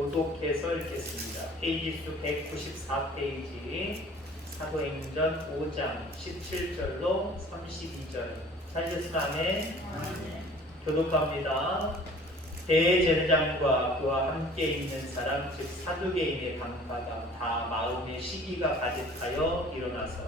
교독해서 읽겠습니다. 페이지 수 194페이지 사도행전 5장 17절로 32절 찾으셨으면 아멘. 교독합니다. 대제사장과 그와 함께 있는 사람 즉 사두개인의 방파가 다 마음의 시기가 가득하여 일어나서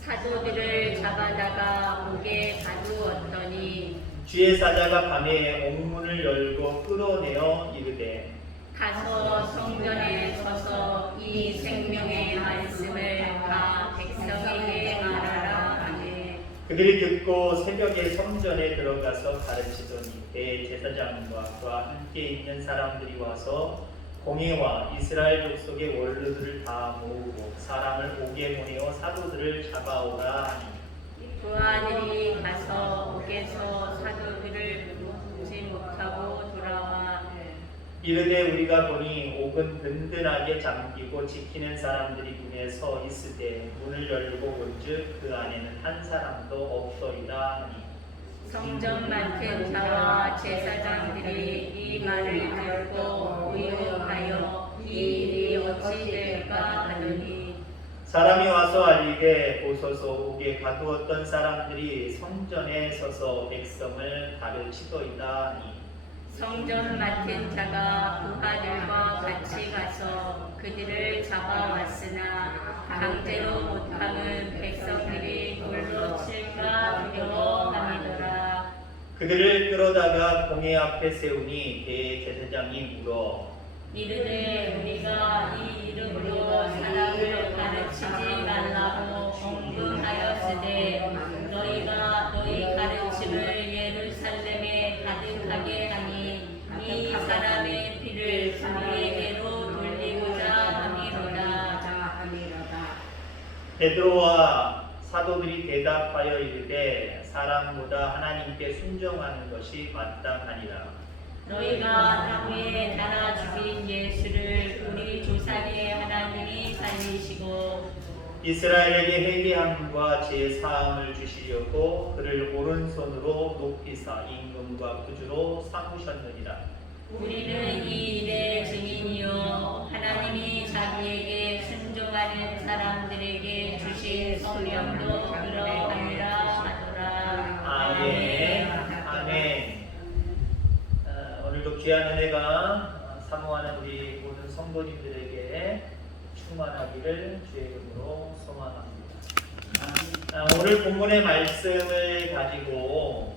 사도들을 잡아다가 옥에 가두었더니 주의 사자가 밤에 옥문을 열고 끌어내어 이르되 가서 성전에 서서 이 생명의 말씀을 다 백성에게 말하라 하네. 그들이 듣고 새벽에 성전에 들어가서 가르치더니 대제사장과 그와 함께 있는 사람들이 와서 공회와 이스라엘 족속의 원로들을 다 모으고 사람을 옥에 보내어 사도들을 잡아오라 하니 그 아들이 가서 옥에서 사도들을 묶지 못하고 돌아와 이르되 우리가 보니 옥은 든든하게 잠기고 지키는 사람들이 문에 서 있으되 문을 열고 본즉 그 안에는 한 사람도 없더이다 하니 성전 맡은 자와 제사장들이 이 말을 듣고 의혹하여 이 일이 어찌 될까 하더니 사람이 와서 알리되 보소서 옥에 가두었던 사람들이 성전에 서서 백성을 가르치더이다 하니 성전 맡은 자가 부하들과 같이 가서 그들을 잡아왔으나 강제로 못함은 백성들이 돌로 칠까 두려워함이더라. 그들을 끌어다가 공회 앞에 세우니 대제사장이 물어 이르되 우리가 이 이름으로 사람을 가르치지 말라고 공문하였으되 너희가 너희 가르침을 예루살렘에 가득하게 하니 이 사람의 피를 우리에게로 돌리고자 함이로다. 베드로와 사도들이 대답하여 이르되 사람보다 하나님께 순종하는 것이 마땅하니라. 너희가 나무에 달아 죽인 예수를 우리 조상의 하나님이 살리시고 이스라엘에게 회개함과 제사함을 주시려고 그를 오른손으로 높이사 임금과 구주로 삼으셨느니라. 우리는 이 일의 증인이요 하나님이 자기에게 순종하는 사람들에게 주신 성령도 그러하니라 하더라. 아멘. 아멘. 오늘도 귀한 은혜가 사모하는 우리 모든 성도님들에게 충만하기를 주의 이름으로 소망합니다. 오늘 본문의 말씀을 가지고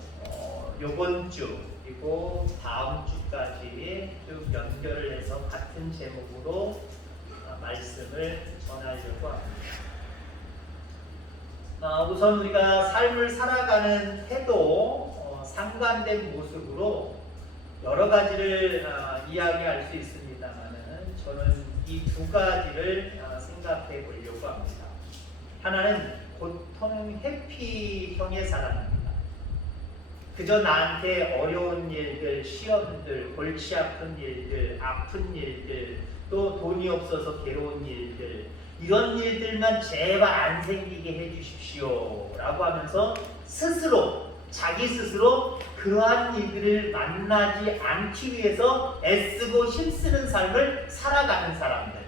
이번 주 그리고 다음 주까지 쭉 연결을 해서 같은 제목으로 말씀을 전하려고 합니다. 우선 우리가 삶을 살아가는 태도, 상관된 모습으로 여러 가지를 이야기할 수 있습니다만은 저는 이 두 가지를 생각해 보려고 합니다. 하나는 보통 회피형의 사람입니다. 그저 나한테 어려운 일들, 시험들, 골치 아픈 일들, 아픈 일들, 또 돈이 없어서 괴로운 일들 이런 일들만 제발 안 생기게 해주십시오 라고 하면서 자기 스스로 그러한 일들을 만나지 않기 위해서 애쓰고 힘쓰는 삶을 살아가는 사람들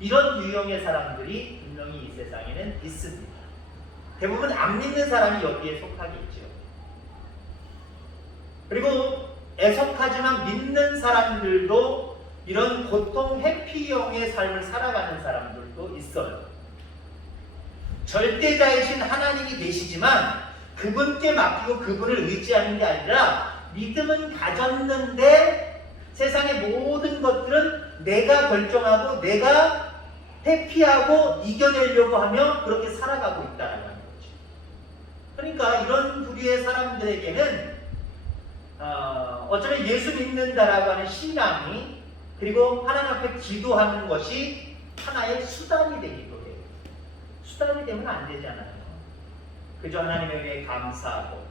이런 유형의 사람들이 분명히 이 세상에는 있습니다. 대부분 안 믿는 사람이 여기에 속하겠죠. 그리고 애석하지만 믿는 사람들도 이런 보통 회피형의 삶을 살아가는 사람들도 있어요. 절대자이신 하나님이 계시지만 그분께 맡기고 그분을 의지하는 게 아니라 믿음은 가졌는데 세상의 모든 것들은 내가 결정하고 내가 회피하고 이겨내려고 하며 그렇게 살아가고 있다는 거죠. 그러니까 이런 부류의 사람들에게는 어쩌면 예수 믿는다라고 하는 신앙이 그리고 하나님 앞에 기도하는 것이 하나의 수단이 되기도 해요. 수단이 되면 안 되잖아요. 그저 하나님에게 감사하고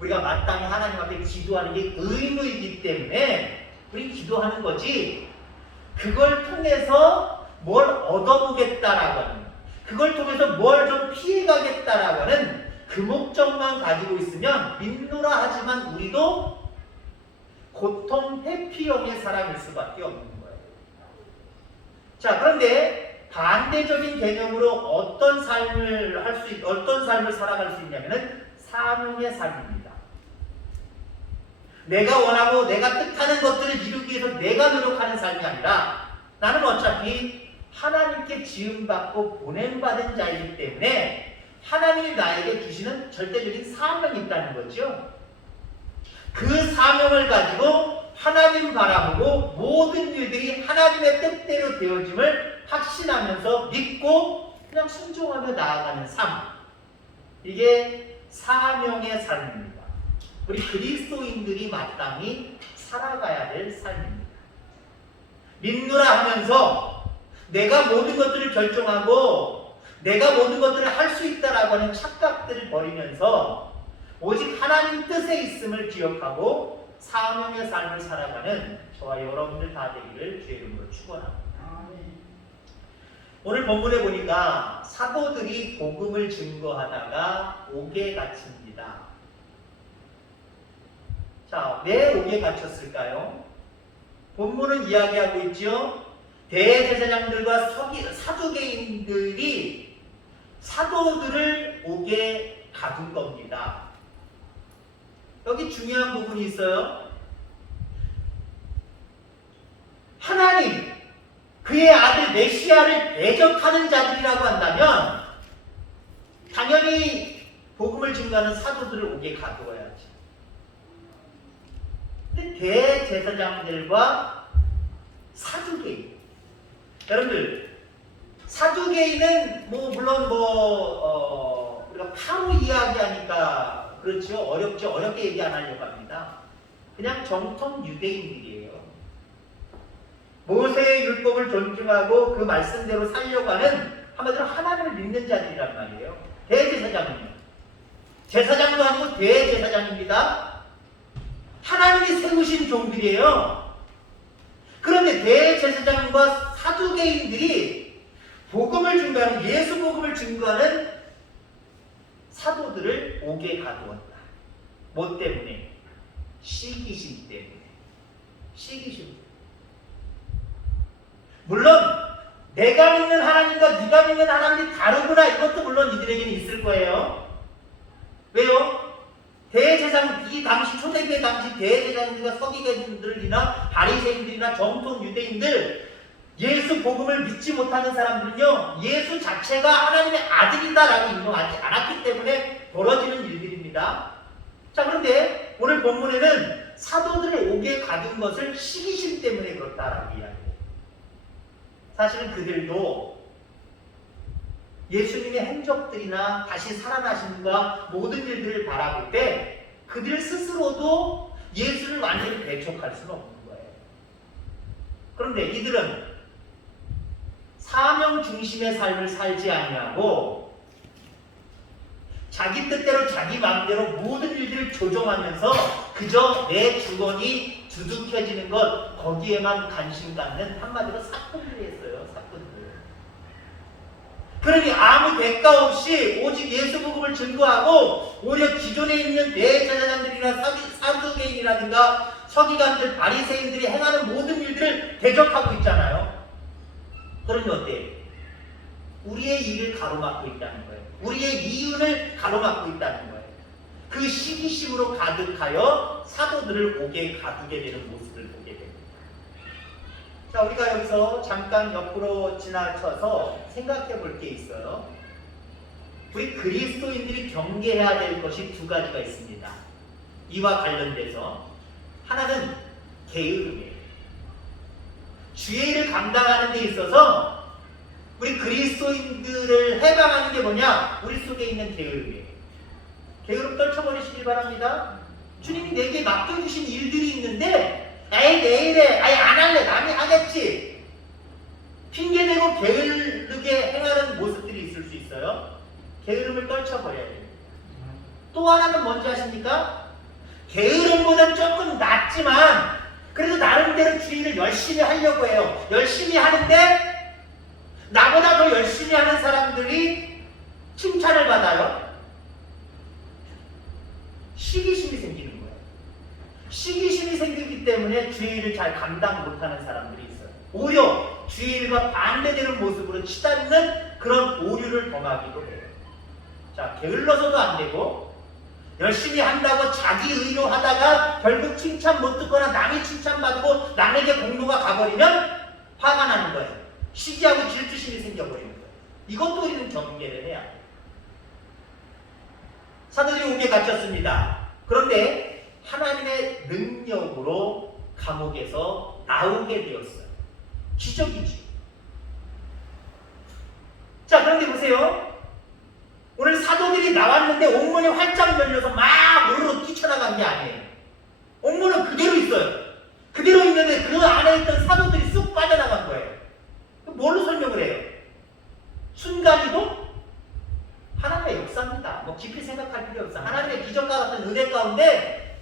우리가 마땅히 하나님 앞에 기도하는 게 의무이기 때문에 우리 기도하는 거지 그걸 통해서 뭘 얻어보겠다라고 하는 그걸 통해서 뭘 좀 피해가겠다라고 하는 그 목적만 가지고 있으면 믿노라 하지만 우리도 고통 회피형의 사람일 수밖에 없는 거예요. 자, 그런데 반대적인 개념으로 어떤 삶을 살아갈 수 있냐면은 사명의 삶입니다. 내가 원하고 내가 뜻하는 것들을 이루기 위해서 내가 노력하는 삶이 아니라 나는 어차피 하나님께 지음받고 보냄받은 자이기 때문에 하나님이 나에게 주시는 절대적인 사명이 있다는 거죠. 그 사명을 가지고 하나님 바라보고 모든 일들이 하나님의 뜻대로 되어짐을 확신하면서 믿고 그냥 순종하며 나아가는 삶. 이게 사명의 삶입니다. 우리 그리스도인들이 마땅히 살아가야 될 삶입니다. 믿노라 하면서 내가 모든 것들을 결정하고 내가 모든 것들을 할 수 있다라고 하는 착각들을 버리면서 오직 하나님 뜻에 있음을 기억하고 사명의 삶을 살아가는 저와 여러분들 다 되기를 주의 이름으로 축원합니다. 오늘 본문에 보니까 사도들이 복음을 증거하다가 옥에 갇힙니다. 자, 왜 옥에 갇혔을까요? 본문은 이야기하고 있죠. 대제사장들과 사두개인들이 사도들을 옥에 가둔 겁니다. 여기 중요한 부분이 있어요. 하나님, 그의 아들 메시아를 대적하는 자들이라고 한다면 당연히 복음을 증거하는 사도들을 옥에 가두어야지. 근데 대제사장들과 사두개인, 여러분들 사두개인은 물론 우리가 바로 이야기하니까 그렇죠. 어렵죠. 어렵게 얘기 안 하려고 합니다. 그냥 정통 유대인들이에요. 모세의 율법을 존중하고 그 말씀대로 살려고 하는 한마디로 하나님을 믿는 자들이란 말이에요. 대제사장은요. 제사장도 아니고 대제사장입니다. 하나님이 세우신 종들이에요. 그런데 대제사장과 사두개인들이 복음을 증거하는, 예수 복음을 증거하는 사도들을 옥에 가두었다. 뭐 때문에? 시기심 때문에. 시기심. 물론 내가 믿는 하나님과 네가 믿는 하나님이 다르구나, 이것도 물론 이들에게는 있을 거예요. 왜요? 대제사장, 이 당시 초대교회 당시 대제사장들과 서기관들이나 바리새인들이나 정통 유대인들, 예수 복음을 믿지 못하는 사람들은요, 예수 자체가 하나님의 아들이다라고 인정하지 않았기 때문에 벌어지는 일들입니다. 자, 그런데 오늘 본문에는 사도들을 옥에 가둔 것을 시기심 때문에 그렇다라고 이야기해요. 사실은 그들도 예수님의 행적들이나 다시 살아나심과 모든 일들을 바라볼 때 그들 스스로도 예수를 완전히 배척할 수는 없는 거예요. 그런데 이들은 사명 중심의 삶을 살지 아니하고 자기 뜻대로 자기 마음대로 모든 일들을 조종하면서 그저 내 주권이 두둑해지는 것, 거기에만 관심 갖는 한마디로 사건들이 했어요. 사건들. 그러니 아무 대가 없이 오직 예수 복음을 증거하고 오히려 기존에 있는 대제사장들이나 사두개인이라든가 서기관들, 바리새인들이 행하는 모든 일들을 대적하고 있잖아요. 그러니 어때요? 우리의 일을 가로막고 있다는 거예요. 우리의 이윤을 가로막고 있다는 거예요. 그 시기심으로 가득하여 사도들을 옥에 가두게 되는 모습을 보게 됩니다. 자, 우리가 여기서 잠깐 옆으로 지나쳐서 생각해 볼 게 있어요. 우리 그리스도인들이 경계해야 될 것이 두 가지가 있습니다. 이와 관련돼서 하나는 게으름이에요. 주의 일을 감당하는 데 있어서 우리 그리스도인들을 해방하는 게 뭐냐? 우리 속에 있는 게으름이에요. 게으름 떨쳐버리시길 바랍니다. 주님이 내게 맡겨주신 일들이 있는데 에이 내일에 아예 안 할래, 남이 하겠지, 핑계대고 게으르게 행하는 모습들이 있을 수 있어요. 게으름을 떨쳐버려야 돼요. 또 하나는 뭔지 아십니까? 게으름보다 조금 낫지만 그래도 나름대로 주의를 열심히 하려고 해요. 열심히 하는데 나보다 더 열심히 하는 사람들이 칭찬을 받아요. 시기심이 생기는 거예요. 시기심이 생기기 때문에 주의 일을 잘 감당 못하는 사람들이 있어요. 오히려 주의 일과 반대되는 모습으로 치닫는 그런 오류를 범하기도 해요. 자, 게을러서도 안 되고 열심히 한다고 자기 의로 하다가 결국 칭찬 못 듣거나 남이 칭찬받고 남에게 공로가 가버리면 화가 나는 거예요. 시기하고 질투심이 생겨버리는 거예요. 이것도 우리는 경계를 해야 해요. 사도들이 옥에 갇혔습니다. 그런데 하나님의 능력으로 감옥에서 나오게 되었어요. 기적이지. 자, 그런데 보세요. 오늘 사도들이 나왔는데 옥문이 활짝 열려서 막 우르르 뛰쳐나간 게 아니에요. 옥문은 그대로 있어요. 그대로 있는데 그 안에 있던 사도들이 쑥 빠져나간 거예요. 뭘로 설명을 해요? 순간이도 하나님의 역사입니다. 뭐 깊이 생각할 필요 없어. 하나님의 기적과 같은 은혜 가운데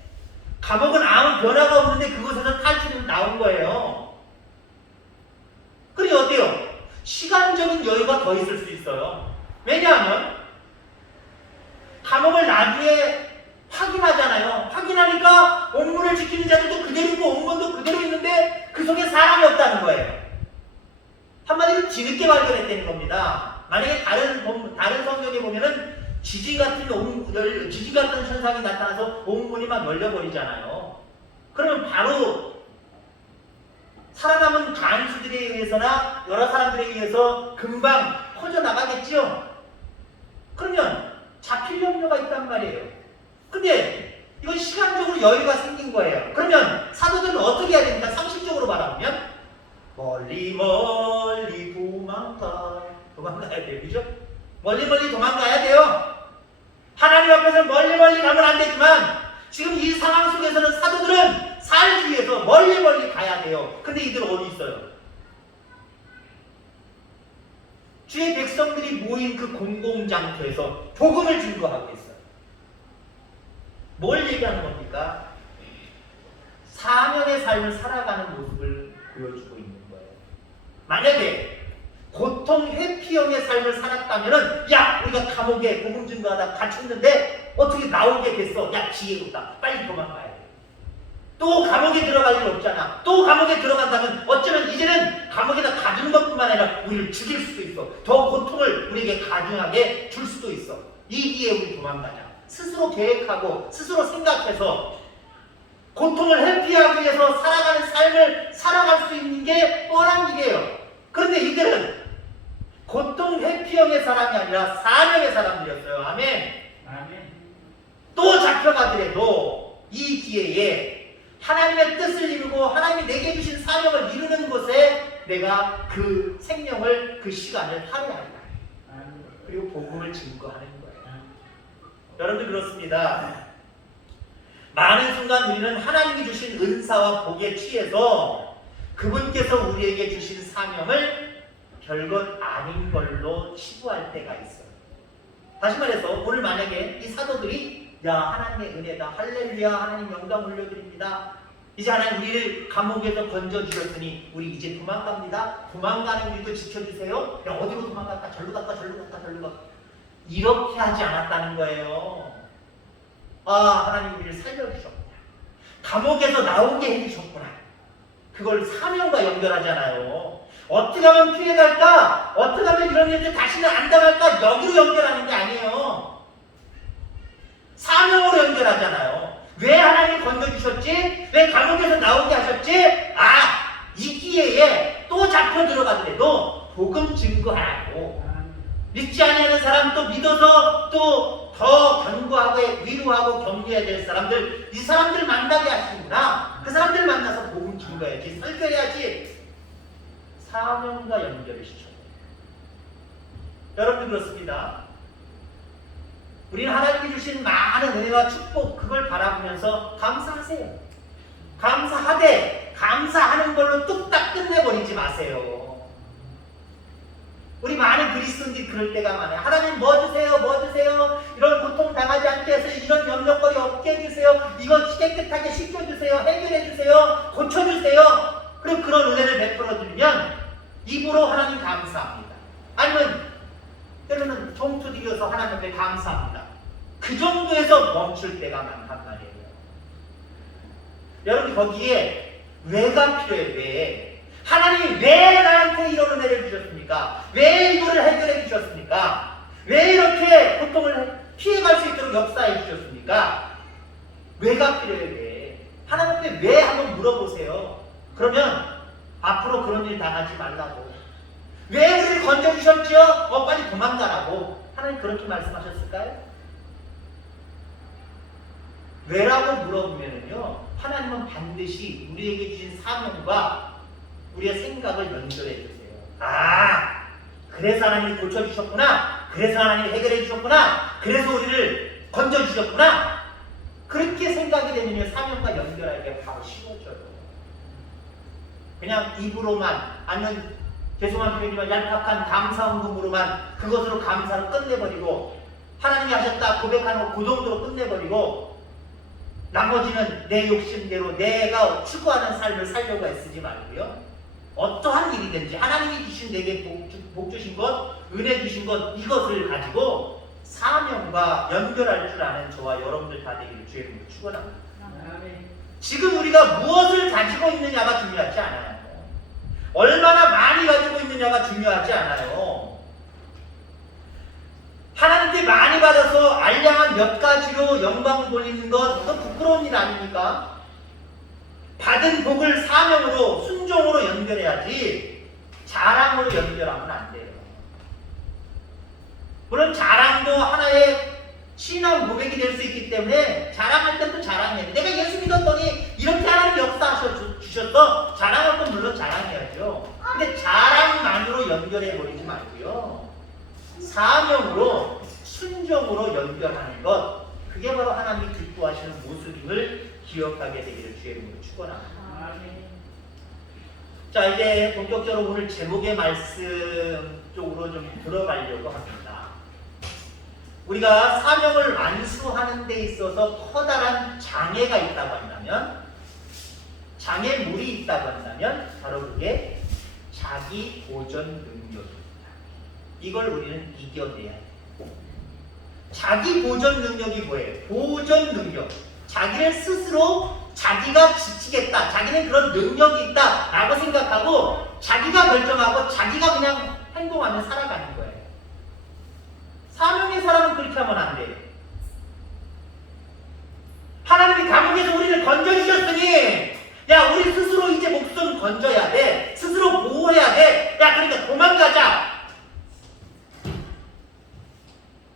감옥은 아무 변화가 없는데 그곳에서 탈출이 나온 거예요. 그러니 어때요? 시간적인 여유가 더 있을 수 있어요. 왜냐하면 감옥을 나중에 확인하잖아요. 확인하니까 옥문을 지키는 자들도 그대로 있고 옥문도 그대로 있는데 그 속에 사람이 없다는 거예요. 한마디로 뒤늦게 발견했다는 겁니다. 만약에 다른 성경에 보면은 지진 같은 현상이 나타나서 옥문이 막 열려버리잖아요. 그러면 바로 살아남은 간수들에 의해서나 여러 사람들에 의해서 금방 퍼져나가겠죠. 그러면 잡힐 염려가 있단 말이에요. 근데 이건 시간적으로 여유가 생긴 거예요. 그러면 사도들은 어떻게 해야 됩니까? 상식적으로 바라보면 멀리 도망가야 돼요. 그죠? 멀리 도망가야 돼요. 하나님 앞에서 멀리 가면 안 되지만 지금 이 상황 속에서는 사도들은 살기 위해서 멀리 가야 돼요. 근데 이들 어디 있어요? 주의 백성들이 모인 그 공공장소에서 복음을 증거하고 있어요. 뭘 얘기하는 겁니까? 사명의 삶을 살아가는 모습을 보여주고 있는 거예요. 만약에 고통 회피형의 삶을 살았다면은 야, 우리가 감옥에 복음 증거하다 갇혔는데 어떻게 나오게 됐어? 야, 지혜롭다. 빨리 도망가야 돼. 또 감옥에 들어갈 일 없잖아. 또 감옥에 들어간다면 어쩌면 이제는 감옥에다 가두는 것뿐만 아니라 우리를 죽일 수도 있어. 더 고통을 우리에게 가중하게 줄 수도 있어. 이기에 우리 도망가자. 스스로 계획하고 스스로 생각해서 고통을 회피하기 위해서 살아가는 삶을 살아갈 수 있는 게 뻔한 일이에요. 그런데 이들은 고통 회피형의 사람이 아니라 사명의 사람들이었어요. 아멘. 또 잡혀가더라도 이 기회에 하나님의 뜻을 이루고 하나님이 내게 주신 사명을 이루는 곳에 내가 그 생명을, 그 시간을 할애한다. 그리고 복음을 증거하는 거예요. 여러분들 그렇습니다. 많은 순간 우리는 하나님이 주신 은사와 복에 취해서 그분께서 우리에게 주신 사명을 별것 아닌 걸로 치부할 때가 있어요. 다시 말해서 오늘 만약에 이 사도들이 야, 하나님의 은혜다, 할렐루야, 하나님 영광 올려드립니다. 이제 하나님 우리를 감옥에서 건져주셨으니 우리 이제 도망갑니다. 도망가는 길도 지켜주세요. 야, 어디로 도망갈까? 절로 갈까? 이렇게 하지 않았다는 거예요. 아, 하나님 우리를 살려주셨구나. 감옥에서 나오게 해주셨구나. 그걸 사명과 연결하잖아요. 어떻게 하면 피해갈까? 어떻게 하면 이런 일들 다시는 안 당할까? 여기로 연결하는 게 아니에요. 사명으로 연결하잖아요. 왜 하나님 건져주셨지? 왜 감옥에서 나오게 하셨지? 아, 이 기회에 또 잡혀 들어가더라도 복음 증거하고 믿지 아니하는 사람도 믿어서 또 더 견고하고 위로하고 격려해야 될 사람들, 이 사람들 만나게 하시는구나. 그 사람들 만나서 복음 증거해야지, 설교해야지. 사명과 연결을 시켜요. 여러분 그렇습니다. 우리는 하나님이 주신 많은 은혜와 축복, 그걸 바라보면서 감사하세요. 감사하되 감사하는 걸로 뚝딱 끝내버리지 마세요. 우리 많은 그리스도인들이 그럴 때가 많아요. 하나님 뭐 주세요? 이런 고통 당하지 않게 해서 이런 염려거리 없게 해주세요. 이거 깨끗하게 씻겨주세요. 해결해주세요. 고쳐주세요. 그리고 그런 은혜를 베풀어주면 입으로 하나님 감사합니다. 아니면 때로는 통투 드려서 하나님 앞에 감사합니다. 그 정도에서 멈출 때가 많단 말이에요. 여러분 거기에 왜가 필요해요. 왜? 하나님이 왜 나한테 주셨습니까? 왜 이거를 해결해 주셨습니까? 왜 이렇게 고통을 피해갈 수 있도록 역사해 주셨습니까? 왜가 필요해? 왜? 하나님께 왜 한번 물어보세요. 그러면 앞으로 그런 일 당하지 말라고. 왜 우리를 건져주셨죠? 빨리 도망가라고. 하나님 그렇게 말씀하셨을까요? 왜라고 물어보면요, 하나님은 반드시 우리에게 주신 사명과 우리의 생각을 연결해 주세요. 아, 그래서 하나님이 고쳐주셨구나. 그래서 하나님이 해결해 주셨구나. 그래서 우리를 건져주셨구나. 그렇게 생각이 되면요, 사명과 연결하기가 바로 쉬워져요. 그냥 입으로만, 아니면 죄송한 표현이지만 얄팍한 감사헌금으로만 그것으로 감사를 끝내버리고, 하나님이 하셨다 고백하는 그 정도로 끝내버리고, 나머지는 내 욕심대로 내가 추구하는 삶을 살려고 애쓰지 말고요, 어떠한 일이든지 하나님이 주신 내게 복 주신 것, 은혜 주신 것, 이것을 가지고 사명과 연결할 줄 아는 저와 여러분들 다 되기를 주의 이름으로 축원합니다. 지금 우리가 무엇을 가지고 있느냐가 중요하지 않아요. 얼마나 많이 가지고 있느냐가 중요하지 않아요. 하나님께 많이 받아서 알량한 몇 가지로 영광을 돌리는 것, 그건 부끄러운 일 아닙니까? 받은 복을 사명으로, 순종으로 연결해야지 자랑으로 연결하면 안 돼요. 물론 자랑도 하나의 신앙 고백이 될 수 있기 때문에 자랑할 땐 또 자랑해야 돼. 내가 예수 믿었더니 이렇게 하나님 역사하셔 주셨어. 자랑할 건 물론 자랑해야죠. 근데 자랑만으로 연결해 버리지 말고요, 사명으로, 순종으로 연결하는 것, 그게 바로 하나님이 기뻐하시는 모습임을 기억하게 되기를 주의 이름으로 축원합니다. 자, 이제 본격적으로 오늘 제목의 말씀 쪽으로 좀 들어가려고 합니다. 우리가 사명을 완수하는 데 있어서 커다란 장애가 있다고 한다면, 장애물이 있다고 한다면 바로 그게 자기 보존 능력입니다. 이걸 우리는 이겨내야 해요. 자기 보존 능력이 뭐예요? 보존 능력. 자기를 스스로 자기가 지키겠다, 자기는 그런 능력이 있다 라고 생각하고 자기가 결정하고 자기가 그냥 행동하며 살아가는 거예요. 사명의 사람은 그렇게 하면 안 돼요. 하나님이 감옥에서 우리를 건져주셨으니, 야, 우리 스스로 이제 목숨 건져야 돼. 스스로 보호해야 돼. 야, 그러니까 도망가자.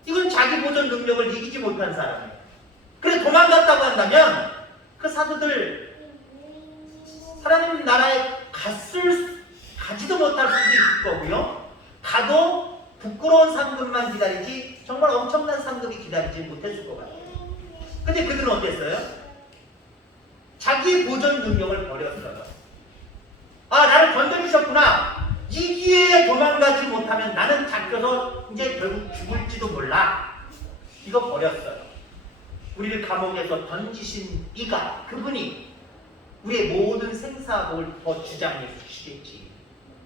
이건 자기 보존 능력을 이기지 못한 사람이에요. 그래 도망갔다고 한다면 그 사도들 하나님 나라에 가지도 못할 수도 있을 거고요, 가도 부끄러운 상급만 기다리지 정말 엄청난 상급이 기다리지 못했을 것 같아요. 근데 그들은 어땠어요? 자기 보존 능력을 버렸어요. 아, 나를 건져주셨구나. 이 기회에 도망가지 못하면 나는 잡혀서 이제 결국 죽을지도 몰라. 이거 버렸어요. 우리를 감옥에서 던지신 이가, 그분이 우리의 모든 생사복을 더 주장해 주시겠지,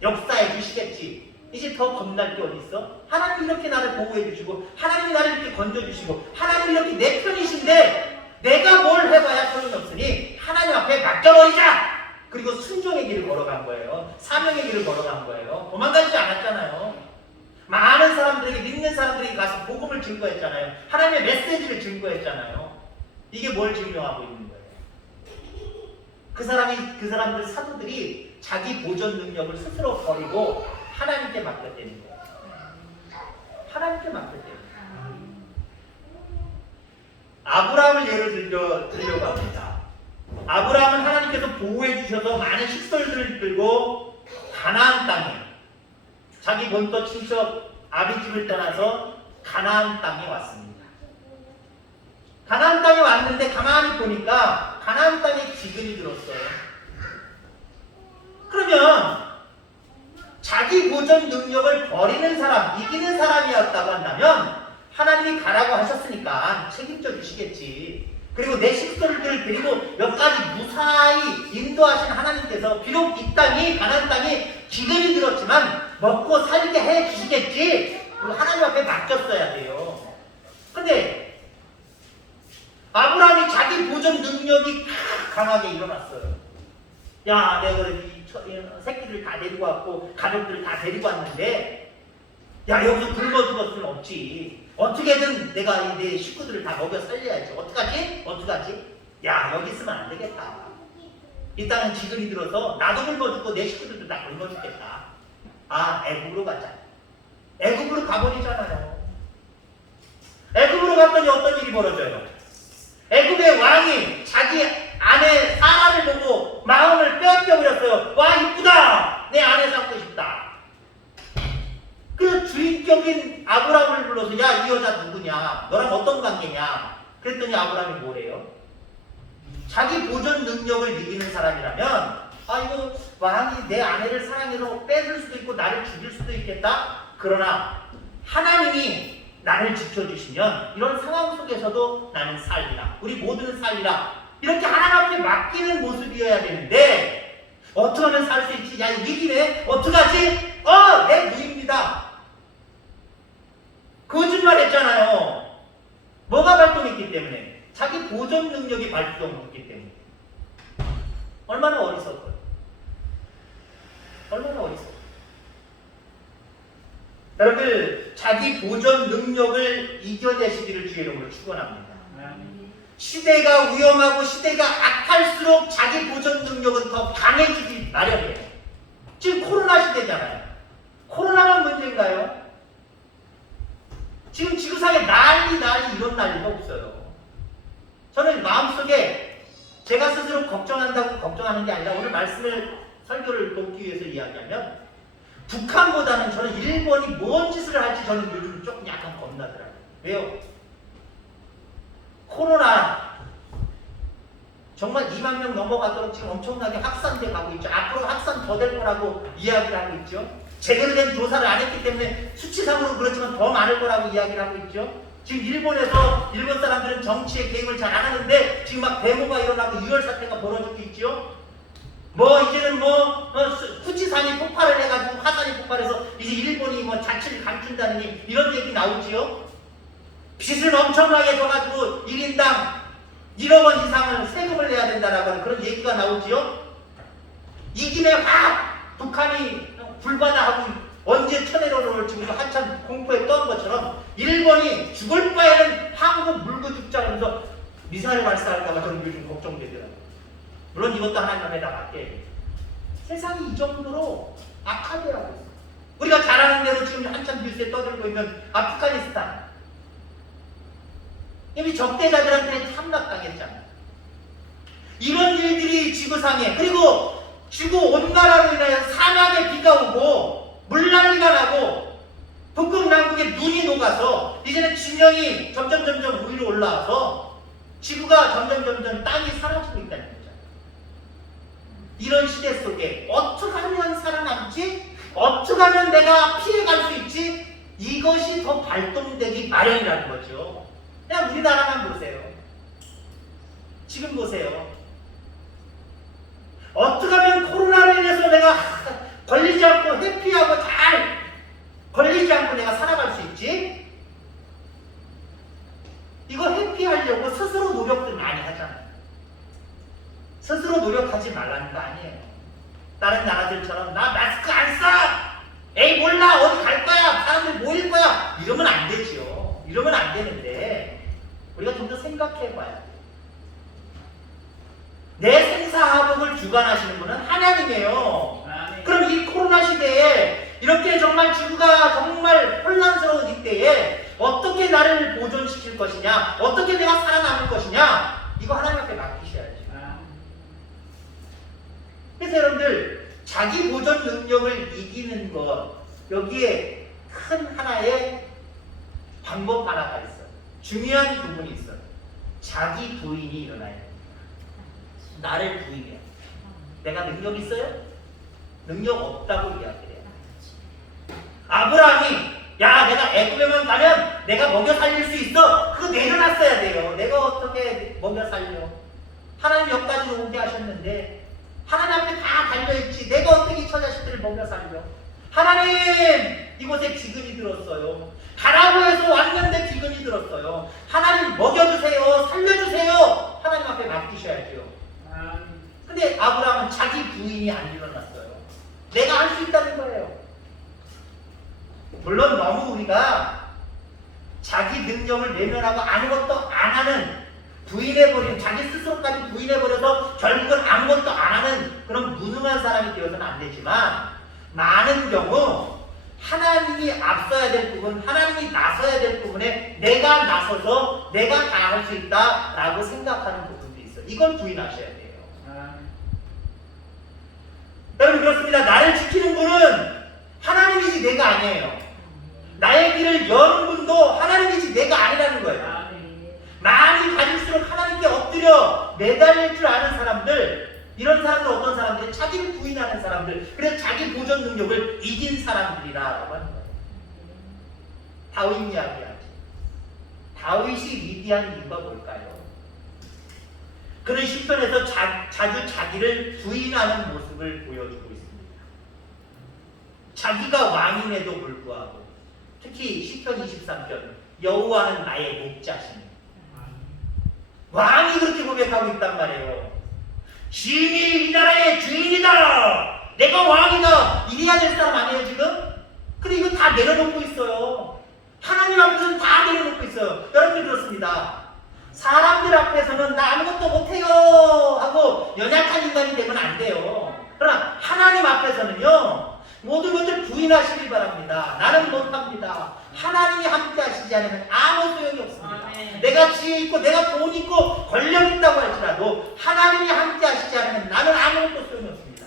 역사해 주시겠지. 이제 더 겁날 게 어디 있어? 하나님이 이렇게 나를 보호해 주시고, 하나님이 나를 이렇게 건져 주시고, 하나님이 이렇게 내 편이신데 내가 뭘 해봐야 소용이 없으니 하나님 앞에 맡겨버리자. 그리고 순종의 길을 걸어간 거예요. 사명의 길을 걸어간 거예요. 도망가지 않았잖아요. 많은 사람들에게, 믿는 사람들에게 가서 복음을 증거했잖아요. 하나님의 메시지를 증거했잖아요. 이게 뭘 증명하고 있는 거예요? 그 사람들, 사도들이 자기 보존 능력을 스스로 버리고 하나님께 맡겼다는 거예요. 하나님께 맡겼다는 거예요. 아브라함을 예를 들려고 합니다. 아브라함은 하나님께서 보호해 주셔서 많은 식솔들을 이끌고 가나안 땅에, 자기 본토 친척 아비집을 떠나서 가나안 땅에 왔습니다. 가나안 땅에 왔는데 가만히 보니까 가나안 땅에 기근이 들었어요. 그러면 자기 보존 능력을 버리는 사람, 이기는 사람이었다고 한다면 하나님이 가라고 하셨으니까 책임져 주시겠지. 그리고 내 식솔들 그리고 몇 가지 무사히 인도하신 하나님께서 비록 이 땅이, 가나안 땅이 기근이 들었지만 먹고 살게 해 주시겠지. 하나님 앞에 맡겼어야 돼요. 근데 아브라함이 자기 보존 능력이 강하게 일어났어요. 야, 내가 그래 새끼들 다 데리고 왔고 가족들 다 데리고 왔는데 야 여기서 굶어 죽을 수는 없지. 어떻게든 내가 내 식구들을 다 먹여 살려야지. 어떡하지? 어떡하지? 야 여기 있으면 안 되겠다. 이 땅은 지근이 들어서 나도 굶어 죽고 내 식구들도 다 굶어 죽겠다. 아 애굽으로 가자. 애굽으로 가버리잖아요. 애굽으로 갔더니 어떤 일이 벌어져요? 애굽의 왕이 자기 아내 사라를 보고 마음을 빼앗겨버렸어요. 와 이쁘다. 내 아내 삼고 싶다. 그 주인격인 아브라함을 불러서 야 이 여자 누구냐? 너랑 어떤 관계냐? 그랬더니 아브라함이 뭐래요? 자기 보존 능력을 이기는 사람이라면 아 이거 왕이 내 아내를 사랑해서 뺏을 수도 있고 나를 죽일 수도 있겠다. 그러나 하나님이 나를 지켜주시면 이런 상황 속에서도 나는 살리라. 우리 모두는 살리라. 이렇게 하나님 앞에 맡기는 모습이어야 되는데 어떻게 하면 살 수 있지? 야 이거 위기네. 어떡하지? 내 무입니다. 거짓말했잖아요. 뭐가 발동했기 때문에? 자기 보존 능력이 발동했기 때문에. 얼마나 어리석어요. 얼마나 어리석어요. 여러분들 자기 보존 능력을 이겨내시기를 주의 이름으로 축원합니다. 시대가 위험하고 시대가 악할수록 자기 보존 능력은 더 강해지기 마련이에요. 지금 코로나 시대잖아요. 코로나만 문제인가요? 지금 지구상에 난리 이런 난리가 없어요. 저는 마음속에 제가 스스로 걱정한다고 걱정하는 게 아니라 오늘 말씀을 설교를 돕기 위해서 이야기하면 북한보다는 저는 일본이 뭔 짓을 할지 저는 요즘 조금 약간 겁나더라고요. 왜요? 코로나 정말 2만 명 넘어가도록 지금 엄청나게 확산돼 가고 있죠. 앞으로 확산 더 될 거라고 이야기를 하고 있죠. 제대로 된 조사를 안 했기 때문에 수치상으로 그렇지만 더 많을 거라고 이야기를 하고 있죠. 지금 일본에서 일본 사람들은 정치에 개입을 잘 안 하는데 지금 막 데모가 일어나고 유혈 사태가 벌어지고 있죠. 이제는 후지산이 폭발을 해가지고 화산이 폭발해서 이제 일본이 자치를 감춘다느니 이런 얘기 나오지요. 빚을 엄청나게 져가지고 1인당 1억 원 이상을 세금을 내야 된다라고 하는 그런 얘기가 나오지요. 이 김에 확 북한이 불바다하고 언제 쳐내려올 지금 한참 공포에 떠온 것처럼 일본이 죽을 바에는 한국 물고 죽자 하면서 미사일 발사할까봐 저는 요즘 걱정되더라고요. 물론 이것도 하나님 앞에다 맡겨야 돼요. 세상이 이 정도로 악하게 하고 있어요. 우리가 잘 아는 대로 지금 한참 뉴스에 떠들고 있는 아프가니스탄. 이미 적대자들한테 참락당했잖아요. 이런 일들이 지구상에 그리고 지구 온난화로 인하여 산악의 비가 오고 물난리가 나고 북극 남극에 눈이 녹아서 이제는 지면이 점점 위로 올라와서 지구가 점점 땅이 사라지고 있다는 거죠. 이런 시대 속에 어떻게 하면 살아남지? 어떻게 하면 내가 피해갈 수 있지? 이것이 더 발동되기 마련이라는 거죠. 그냥 우리나라만 보세요. 지금 보세요. 어떻게 하면 코로나로 인해서 내가 걸리지 않고 회피하고 잘 걸리지 않고 내가 살아갈 수 있지? 이거 회피하려고 스스로 노력들 많이 하잖아요. 스스로 노력하지 말라는 거 아니에요. 다른 나라들처럼 나 마스크 안 써! 에이 몰라 어디 갈 거야 사람들 모일 거야 이러면 안 되지요. 이러면 안 되는데 우리가 좀 더 생각해 봐야 돼요. 내 생사화복을 주관하시는 분은 하나님이에요. 그럼 이 코로나 시대에 이렇게 정말 지구가 정말 혼란스러운 이때에 어떻게 나를 보존시킬 것이냐, 어떻게 내가 살아남을 것이냐, 이거 하나님 앞에 맡기셔야죠. 그래서 여러분들 자기 보존 능력을 이기는 것, 여기에 큰 하나의 방법 하나가 있어요. 중요한 부분이 있어요. 자기 부인이 일어나야 돼요. 나를 부인해요. 내가 능력 있어요? 능력 없다고 이야기해요. 아브라함이 야 내가 애굽에만 가면 내가 먹여 살릴 수 있어. 그거 내려놨어야 돼요. 내가 어떻게 먹여 살려? 하나님 여기까지 오게 하셨는데 하나님 앞에 다 달려있지. 내가 어떻게 저 자식들을 먹여 살려? 하나님 이곳에 기근이 들었어요. 가라고 해서 왔는데 기근이 들었어요. 하나님 먹여주세요. 살려주세요. 하나님 앞에 맡기셔야죠. 근데 아브라함은 자기 부인이 안 일어났어요. 내가 할 수 있다는 거예요. 물론 너무 우리가 자기 능력을 외면하고 아무것도 안 하는, 부인해버린, 자기 스스로까지 부인해버려서 결국은 아무것도 안 하는 그런 무능한 사람이 되어서는 안 되지만, 많은 경우 하나님이 앞서야 될 부분, 하나님이 나서야 될 부분에 내가 나서서 내가 다 할 수 있다라고 생각하는 부분도 있어요. 이걸 부인하셔야 돼요. 여러분, 그렇습니다. 나를 지키는 분은 하나님이지 내가 아니에요. 나의 길을 여는 분도 하나님이지 내가 아니라는 거예요. 많이 가질수록 하나님께 엎드려 매달릴 줄 아는 사람들, 이런 사람들 어떤 사람들이 자기를 부인하는 사람들, 그래서 자기 보존 능력을 이긴 사람들이라고 하는 거예요. 다윗 이야기하지. 다윗이 위대한 이유가 뭘까요? 그는 시편에서 자주 자기를 부인하는 모습을 보여주고 있습니다. 자기가 왕임에도 불구하고, 특히 시편 23편, 여호와는 나의 목자시니, 왕이 그렇게 고백하고 있단 말이에요. 주인이 이 나라의 주인이다, 내가 왕이다, 이래야 될 사람 아니에요 지금? 근데 이거 다 내려놓고 있어요. 하나님 앞에서는 다 내려놓고 있어요. 여러분들 그렇습니다. 사람들 앞에서는 나 아무것도 못해요 하고 연약한 인간이 되면 안 돼요. 그러나 하나님 앞에서는요, 모든 것을 부인하시길 바랍니다. 나는 못합니다. 하나님이 함께 하시지 않으면 아무 소용이 없습니다. 내가 지혜 있고 내가 돈 있고 권력 있다고 할지라도 하나님이 함께 하시지 않으면 나는 아무것도 소용이 없습니다.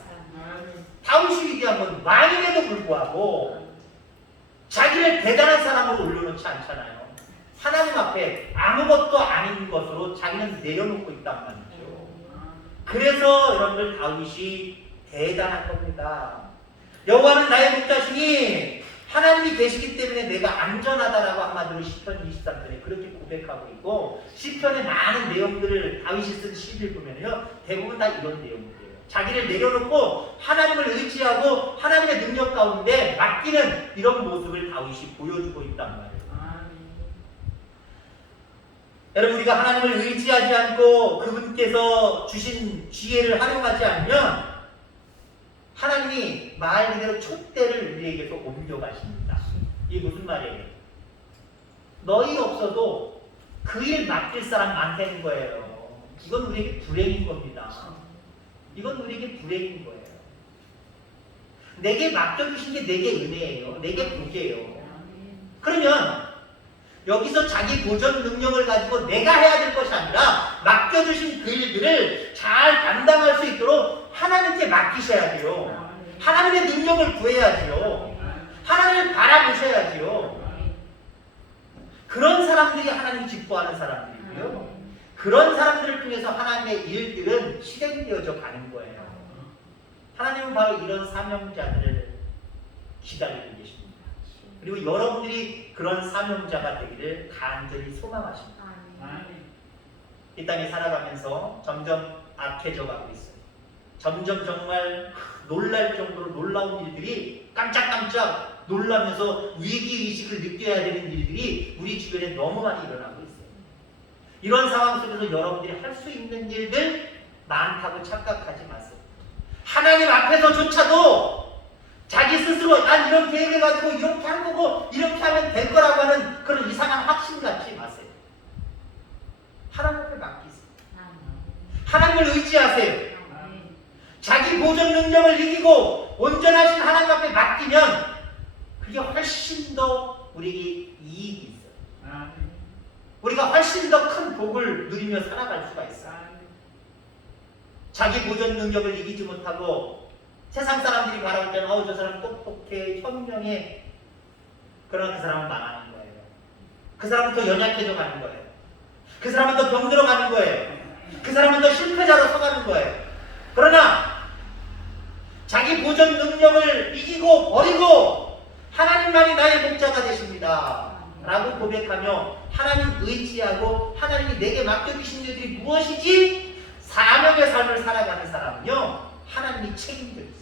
다윗이 위대한 건 왕임에도 불구하고 자기를 대단한 사람으로 올려놓지 않잖아요. 하나님 앞에 아무것도 아닌 것으로 자기는 내려놓고 있단 말이죠. 그래서 여러분들 다윗이 대단한 겁니다. 여호와는 나의 목자시니 하나님이 계시기 때문에 내가 안전하다라고 한마디로 시편 23편에 그렇게 고백하고 있고, 시편의 많은 내용들을 다윗이 쓴 시를 보면요, 대부분 다 이런 내용들이에요. 자기를 내려놓고 하나님을 의지하고 하나님의 능력 가운데 맡기는 이런 모습을 다윗이 보여주고 있단 말이에요. 여러분, 우리가 하나님을 의지하지 않고 그분께서 주신 지혜를 활용하지 않으면 하나님이 말 그대로 촛대를 우리에게서 옮겨가십니다. 이게 무슨 말이에요? 너희 없어도 그 일 맡길 사람 많다는 거예요. 이건 우리에게 불행인 겁니다. 이건 우리에게 불행인 거예요. 내게 맡겨주신 게 내게 은혜예요. 내게 복이에요. 그러면 여기서 자기 보존 능력을 가지고 내가 해야 될 것이 아니라 맡겨주신 그 일들을 잘 감당할 수 있도록 하나님께 맡기셔야 돼요. 하나님의 능력을 구해야지요. 하나님을 바라보셔야지요. 그런 사람들이 하나님 기뻐하는 사람들이고요. 그런 사람들을 통해서 하나님의 일들은 실행되어져 가는 거예요. 하나님은 바로 이런 사명자들을 기다리고 계십니다. 그리고 여러분들이 그런 사명자가 되기를 간절히 소망하십니다. 이 땅에 살아가면서 점점 악해져 가고 있어요. 점점 정말 놀랄 정도로 놀라운 일들이 깜짝깜짝 놀라면서 위기의식을 느껴야 되는 일들이 우리 주변에 너무 많이 일어나고 있어요. 이런 상황 속에서 여러분들이 할 수 있는 일들 많다고 착각하지 마세요. 하나님 앞에서조차도 자기 스스로 난 이런 계획을 가지고 이렇게 한 거고 이렇게 하면 될 거라고 하는 그런 이상한 확신 갖지 마세요. 하나님 앞에 맡기세요. 하나님을 의지하세요. 자기 보존 능력을 이기고 온전하신 하나님 앞에 맡기면 그게 훨씬 더 우리에게 이익이 있어요. 우리가 훨씬 더 큰 복을 누리며 살아갈 수가 있어요. 자기 보존 능력을 이기지 못하고 세상 사람들이 바라볼 때는 저 사람 똑똑해, 현명해. 그러나 그 사람은 망하는 거예요. 그 사람은 더 연약해져 가는 거예요. 그 사람은 더 병들어 가는 거예요. 그 사람은 더 실패자로 서가는 거예요. 그러나 자기 보존 능력을 이기고 버리고 하나님만이 나의 목자가 되십니다 라고 고백하며 하나님 의지하고 하나님이 내게 맡겨주신 일들이 무엇이지? 사명의 삶을 살아가는 사람은요, 하나님이 책임져 주세요.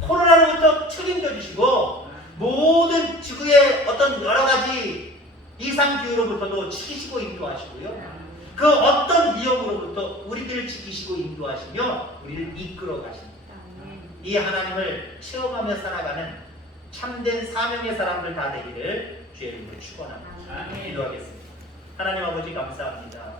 코로나로부터 책임져 주시고 모든 지구의 어떤 여러 가지 이상 기후로부터도 지키시고 인도하시고요, 그 어떤 위험으로부터 우리들을 지키시고 인도하시며 우리를 이끌어 가십니다. 이 하나님을 체험하며 살아가는 참된 사명의 사람들 다 되기를 주의 이름으로 축원합니다. 아멘. 기도하겠습니다. 하나님 아버지 감사합니다.